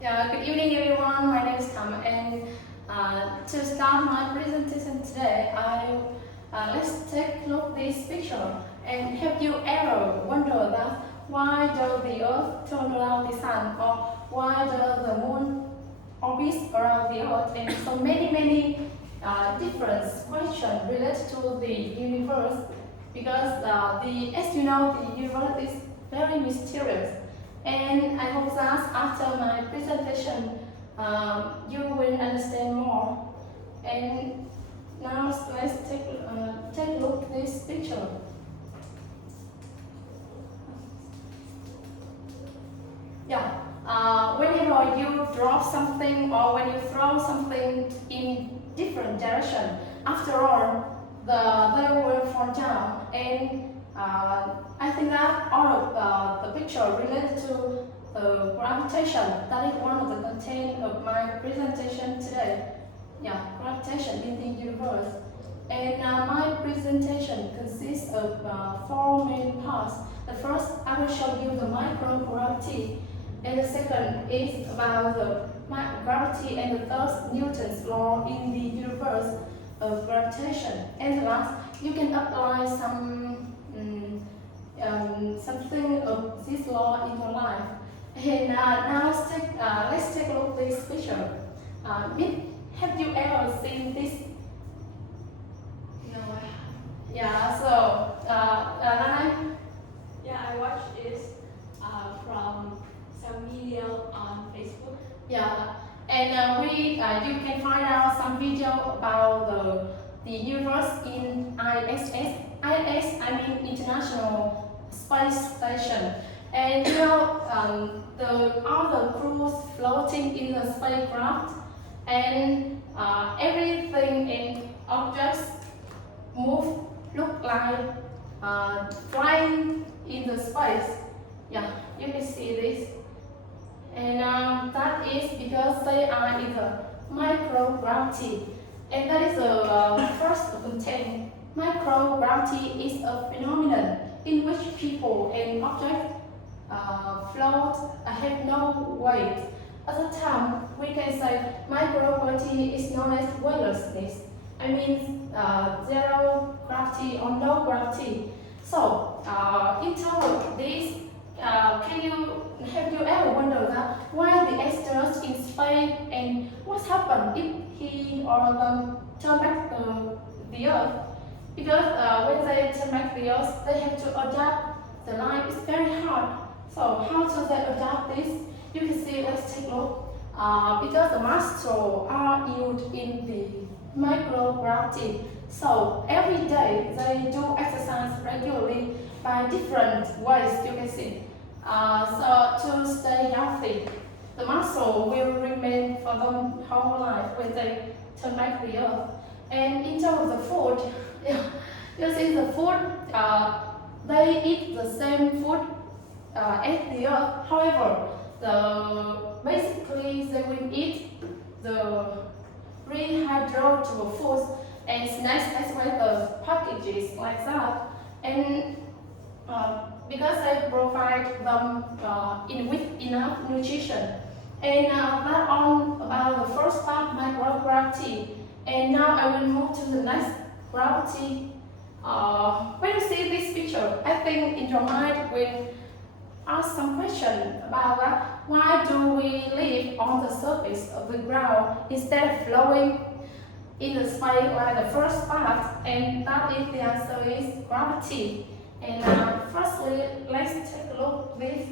Yeah, good evening everyone. My name is Tam, and to start my presentation today, let's take a look at this picture. And have you ever wondered that why does the Earth turn around the Sun, or why does the Moon orbit around the Earth, and so many different questions related to the universe? Because as you know, the universe is very mysterious. And I hope that after my presentation, you will understand more. And now let's take a look at this picture. Yeah. Whenever you drop something or when you throw something in different direction, after all, they will fall down. And I think that all of the picture related to gravitation. That is one of the content of my presentation today. Yeah, gravitation in the universe. And my presentation consists of four main parts. The first, I will show you the microgravity, and the second is about the gravity, and the third, Newton's law in the universe of gravitation. And the last, you can apply something of this law in your life. And now let's take a look at this picture. Have you ever seen this? No, Yeah, so Lanai? yeah, I watched this from some video on Facebook. Yeah, and you can find out some video about the universe in ISS. ISS, I mean International Space Station. And you know, the other crews floating in the spacecraft, and everything in objects move, look like flying in the space. Yeah, you can see this. And that is because they are in the microgravity. And that is the first content. Microgravity is a phenomenon in which people and objects float have no weight. At the time, we can say microgravity is known as weightlessness. I mean zero gravity or no gravity. So, in terms of this, have you ever wondered that why the astronauts in space and what happened if he or them turn back the Earth? Because when they turn back the Earth, they have to adapt. The life is very hard. So how do they adapt this? You can see. Let's take a look. Because the muscles are used in the microgravity, so every day they do exercise regularly by different ways. You can see. So to stay healthy, the muscle will remain for them whole life when they turn back the Earth. And in terms of the food, you see the food, they eat the same food as the Earth. However, basically they will eat the rehydrated foods and snacks as well as packages like that. And because they provide them with enough nutrition. And that on about the first part, microgravity. And now I will move to the next, gravity. When you see this picture, I think in your mind will ask some question about why do we live on the surface of the ground instead of flowing in the space like the first part? And that is the answer is gravity. And firstly, let's take a look with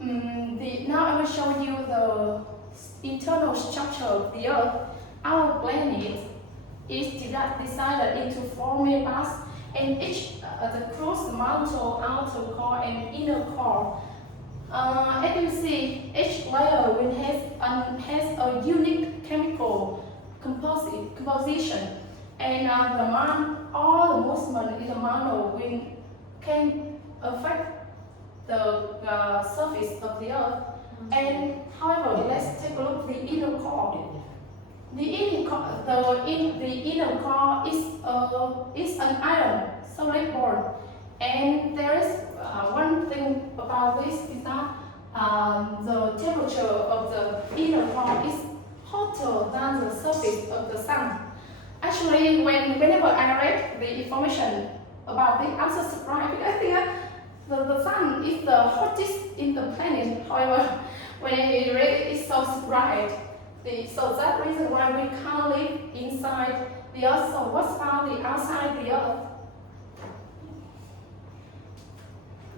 now I will show you the internal structure of the Earth. Our planet is divided into four main parts, and each the crust, mantle, outer core, and inner core. As you see, each layer will has a unique chemical composition, and all the movement in the mantle can affect the surface of the Earth. And however, let's take a look at the inner core. The inner core is an iron solid ball, and there is one thing about this is that the temperature of the inner core is hotter than the surface of the sun. Actually, whenever I read the information about this, I'm so surprised because I think the sun is the hottest in the planet. However, when I read it, it's so bright. So that's the reason why we can't live inside the earth. So what's about the outside the earth?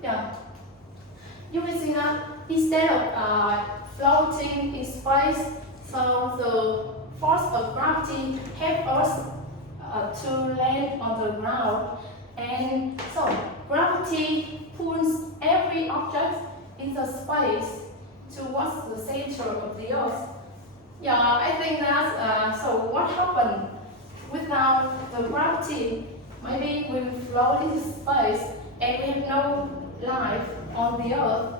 Yeah. You can see that instead of floating in space, so the force of gravity helps us to land on the ground. And so gravity pulls every object in the space towards the center of the earth. Yeah, I think that, so what happened without the gravity? Maybe we float into space and we have no life on the earth.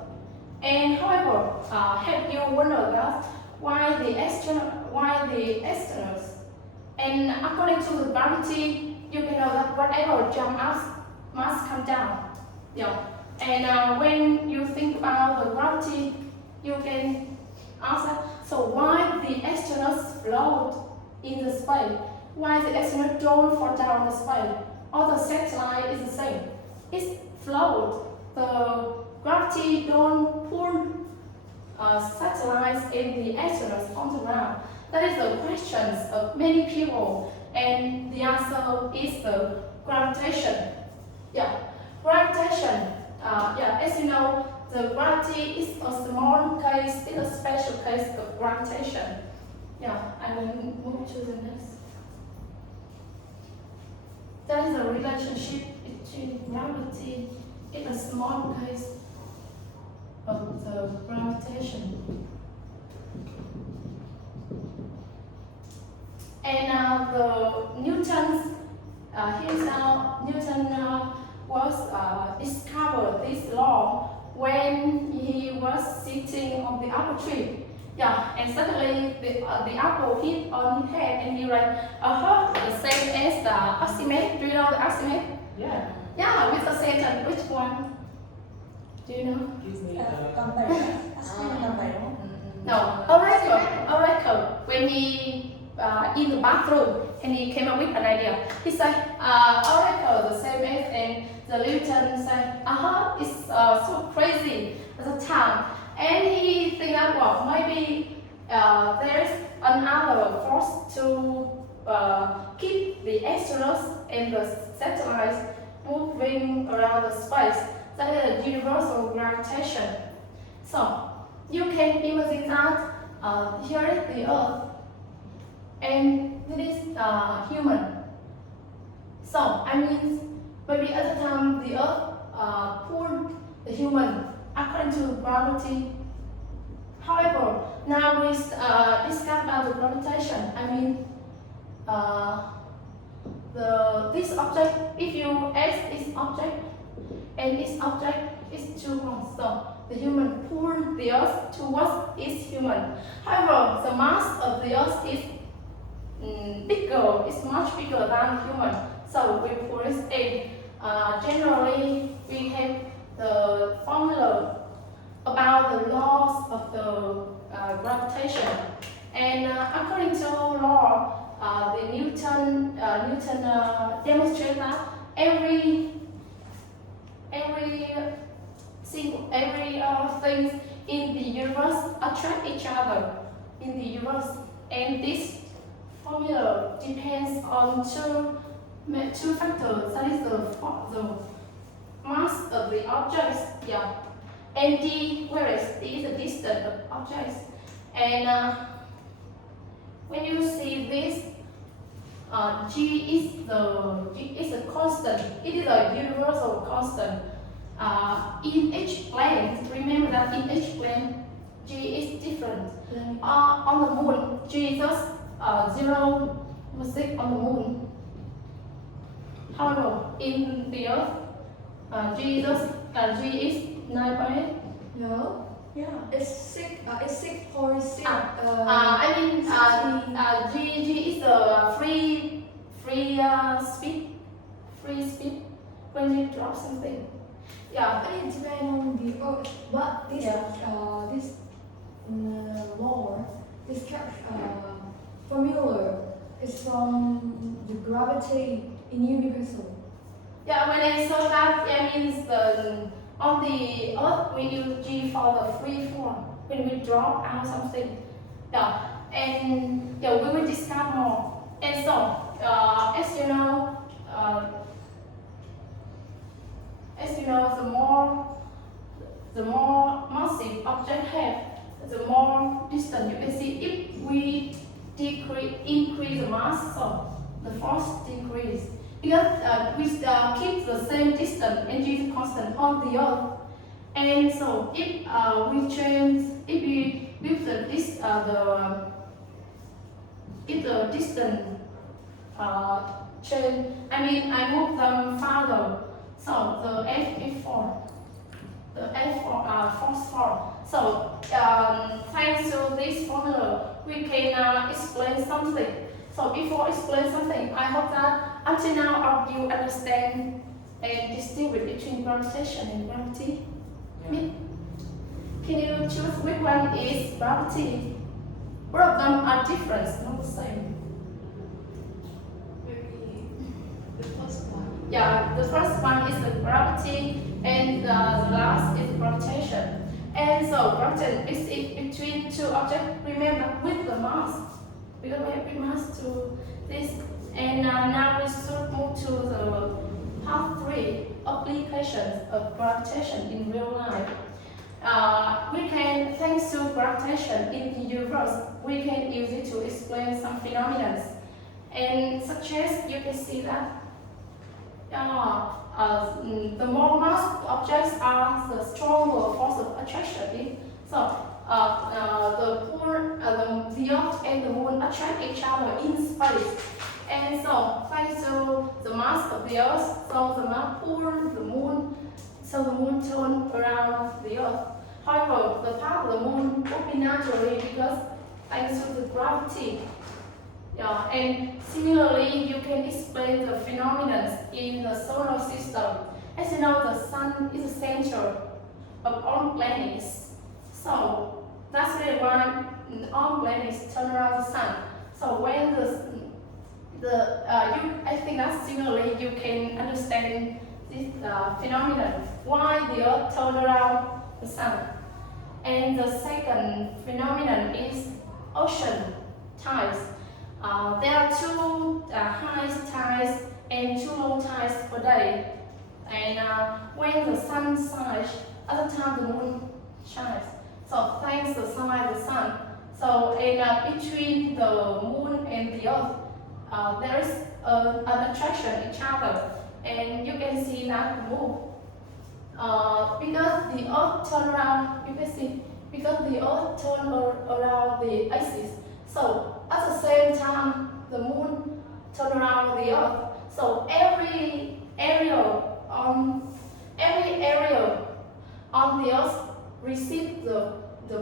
And however, have you wondered that why the astronauts, and according to the gravity, you can know that whatever jump up must come down. Yeah. And when you think about the gravity, you can ask, so why the astronauts float in the space? Why the astronauts don't fall down the space? Or the satellite is the same. It floats. The gravity don't pull satellites and the astronauts on the ground. That is the questions of many people, and the answer is the gravitation. Yeah, gravitation. As you know, the gravity is a small case, it's a special case of gravitation. Yeah, I will move to the next. There is a relationship between gravity in a small case of the gravitation. And the Newton's Newton was discovered this law when he was sitting on the apple tree. Yeah, and suddenly the apple hit on his head, and he like the same as the Archimedes. Do you know the Archimedes? Yeah. Yeah, with the sentence. Which one? Do you know? Give me No, Oracle. When he in the bathroom and he came up with an idea. He said, Oracle, the same as, and the Newton said, it's so crazy at the time. And he think that, well, maybe there's another force to keep the astronauts and the satellites moving around the space. That is a universal gravitation. So you can imagine that here is the Earth, and this is human. So I mean, maybe at the time the Earth pulled the human according to gravity. However, now we discuss about the gravitation. I mean, this object, if you ask this object, and this object is too close, so the human pull the Earth towards its human. However, the mass of the Earth is bigger, it's much bigger than human. So we pull it in. Generally, we have the formula about the laws of the gravitation. And according to law, the Newton demonstrated that every things in the universe attract each other in the universe, and this formula depends on two factors. That is the mass of the objects, yeah, and d, whereas d is the distance of objects. And when you see this, g is a constant. It is a universal constant. In each plane, remember that in each plane, g is different. On the moon, g is just 0.6 on the moon. However, in the Earth, g is 9.8. No. Yeah, it's 6.6. I mean, g is the free speed when you drop something. Yeah. But it depends on the earth. But this Yeah. this law, this formula is from the gravity in universal. Yeah, when I saw that, it means on the earth we use G for the free form. When we drop out something, yeah, and yeah, we will discuss more. And so, as you know, the more massive object have, the more distance you can see. If we increase the mass, so the force decrease. Because we keep the same distance and G is constant on the earth. And so if we with the distance change, I move them farther. So the F is 4. The F force 4. So thanks to this formula, we can explain something. So before explain something, I hope that until now all of you understand and distinguish between gravitation and gravity. Yeah. Can you choose which one is gravity? Both of them are different, not the same. Maybe the first one. Yeah, the first one is the gravity and the last is gravitation. And so gravitation is in between two objects, remember, with the mass. Because we have mass to this. And now we should move to the part 3, applications of gravitation in real life. We can, thanks to gravitation in the universe, we can use it to explain some phenomena. And such as you can see that the more mass objects are, the stronger force of attraction is. So the Earth and the Moon attract each other in space. And so thanks to the mass of the Earth, so the mass pull the Moon, so the Moon turns around the Earth. However, the path of the Moon would be naturally because thanks to the gravity. Yeah, and similarly, you can explain the phenomena in the solar system. As you know, the Sun is the center of all planets. So that's really why all planets turn around the Sun. So when I think that similarly you can understand this phenomenon, why the Earth turns around the Sun. And the second phenomenon is ocean tides. There are two high tides and two low tides per day. And when the sun shines, other time the moon shines. So thanks to the sunlight, the sun. So between the moon and the earth, there is an attraction each other, and you can see that move. Because the earth turn around, you can see because the earth turn around the axis. So at the same time, the moon turn around the earth. So every area on the earth receive the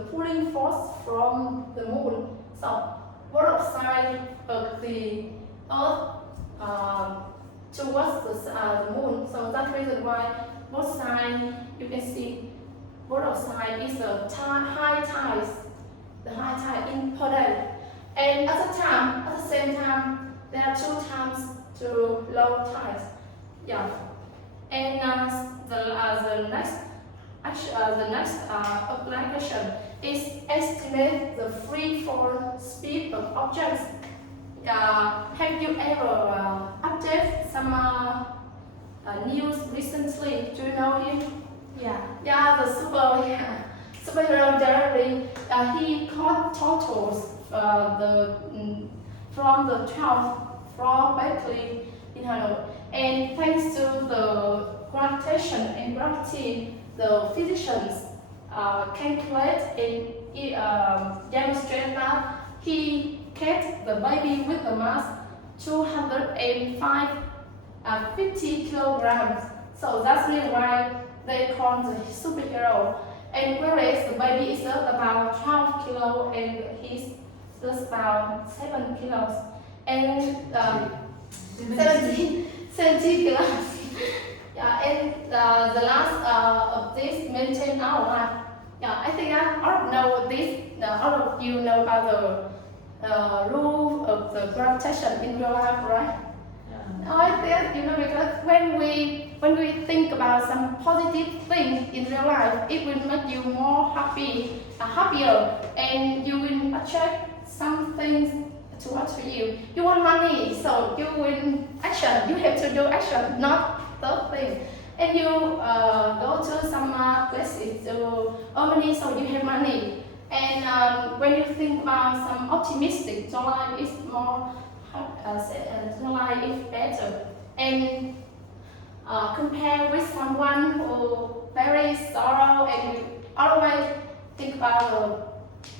pulling force from the moon. So both sides of the earth towards the moon. So that's the reason why both sides, you can see both sides is the high tides, the high tide in per day. And at the same time, there are 2 times to low tides. Yeah. And the next application is estimate the free fall speed of objects. Have you ever updated some news recently? Do you know him? Yeah. Yeah, the superhero Jerry. He caught turtles from the 12th floor Berkeley in Hanoi. And thanks to the gravitation and gravity, the physicians calculate and demonstrate that he kept the baby with a mass 250 kilograms. So that's really why they call the superhero. And whereas the baby is about 12 kilos and he's just about 7 kilos. And 70 kilos. Yeah, and the last of this maintain our life. Yeah, I think all of know this. All of you know about the rule of the gravitation in real life, right? I think because when we think about some positive things in real life, it will make you more happier, and you will attract some things towards you. You want money, so you will action. You have to do action, not third thing. And you go to some places to earn money, so you have money. And when you think about some optimistic, so life is more life is better. And compare with someone who very sorrow and you always think about the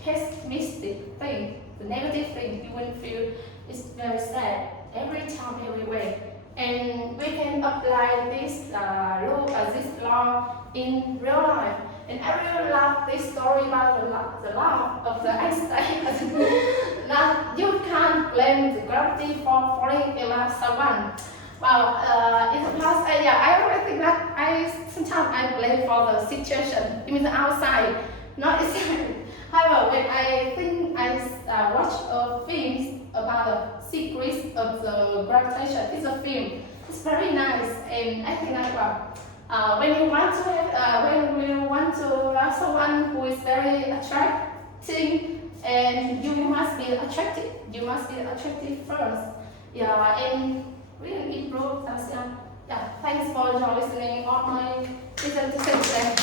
pessimistic thing, the negative thing, you will feel it's very sad every time, everywhere. And we can apply this this law in real life. And I really love this story about the law of the Einstein. Now you can't blame the gravity for falling in love someone. Well, in the past, I always think that sometimes I blame for the situation, even the outside, not inside. However, when I watch a film about the secrets of the gravitation, it's a film. It's very nice, and I think that when you want to love someone who is very attracting, and you must be attractive. You must be attractive first. Yeah, and really improve ourselves. Yeah, thanks for your listening on my presentation today.